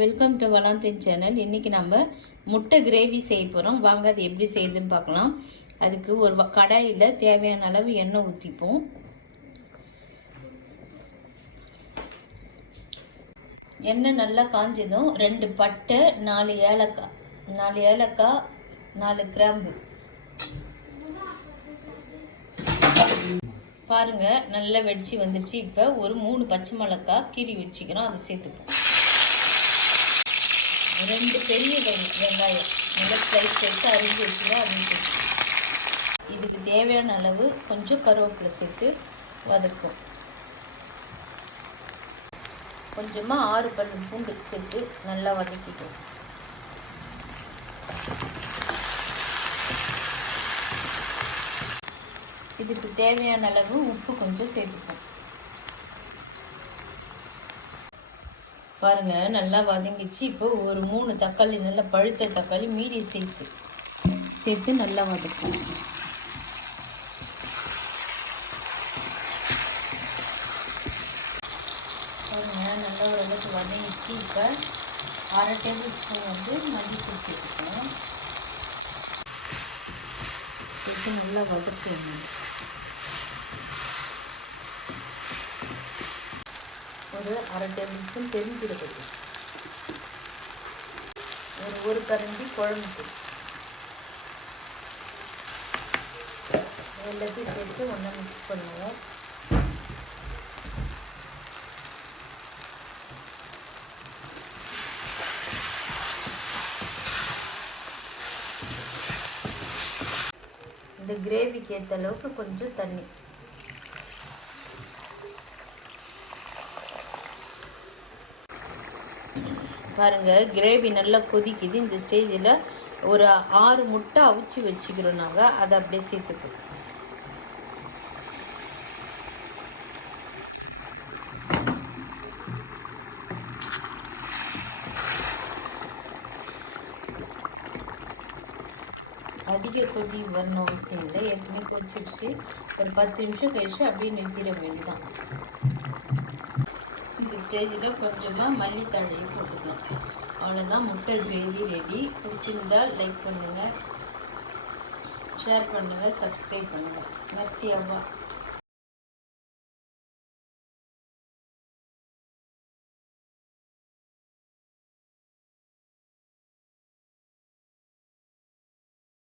Welcome to வளாந்தின் channel. இன்னைக்கு நம்ம முட்டை கிரேவி செய்ய போகிறோம். வாங்க அது எப்படி செய்யுதுன்னு பார்க்கலாம். அதுக்கு ஒரு கடாயில் தேவையான அளவு எண்ணெய் ஊற்றிப்போம். எண்ணெய் நல்லா காஞ்சதும் 2 பட்டை, 4 ஏலக்காய், 4 கிராம்பு பாருங்க நல்லா வெடிச்சு வந்துருச்சு. இப்போ ஒரு 3 பச்சை மிளகாய் கீறி வச்சுக்கிறோம், அதை சேர்த்துப்போம். 2 பெரிய வெங்காயம் நல்லா ஸ்லைஸ் சேர்த்து அரிஞ்சு வச்சுக்கிறோம், அதையும் சேர்த்து இதுக்கு தேவையான அளவு கொஞ்சம் கருவேப்பிலை சேர்த்து வதக்கும். கொஞ்சமாக 6 பல் பூண்டு சேர்த்து நல்லா வதக்கிட்டோம். இதுக்கு தேவையான அளவு உப்பு கொஞ்சம் சேர்த்துப்போம். பாருங்க நல்லா வதங்கிச்சு. இப்போ ஒரு 3 தக்காளி, நல்லா பழுத்த தக்காளி மீடியம் சைஸ் சேர்த்து நல்லா வதக்கும். பாருங்க நல்லா ஓரளவுக்கு வதங்கிச்சு. இப்போ 1/2 டேபிள் ஸ்பூன் மல்லித்தூள் சேர்த்துக்கணும். சேர்த்து நல்லா வதக்கணும். ஒரு 1/2 டேபிள் ஸ்பூன் பெருஞ்சீரகம், ஒரு கரண்டி குழம்பு எல்லாத்தையும் சேர்த்து ஒன்றா மிக்ஸ் பண்ணுவோம். இந்த கிரேவிக்கு ஏற்ற அளவுக்கு கொஞ்சம் தண்ணி. பாருங்க கிரேவி நல்லா கொதிக்குது. இந்த ஸ்டேஜில் ஒரு 6 முட்டை அவிச்சு வச்சுக்கிறோம். நாங்கள் அதை அப்படியே சேர்த்துப்போம். அதிக கொதி வரணும் அவசியம் இல்லை, ஏற்கனவே கொதிச்சிடுச்சு. ஒரு 10 நிமிஷம் கழிச்சு அப்படியே நிறுத்திட வேண்டியதான். இந்த ஸ்டேஜில் கொஞ்சமாக மல்லித்தழையை போட்டுக்கலாம். அவ்வளோதான், முட்டை கிரேவி ரெடி. பிடிச்சிருந்தால் லைக் பண்ணுங்கள், ஷேர் பண்ணுங்கள், சப்ஸ்கிரைப் பண்ணுங்கள். மெர்சி அவ்வா.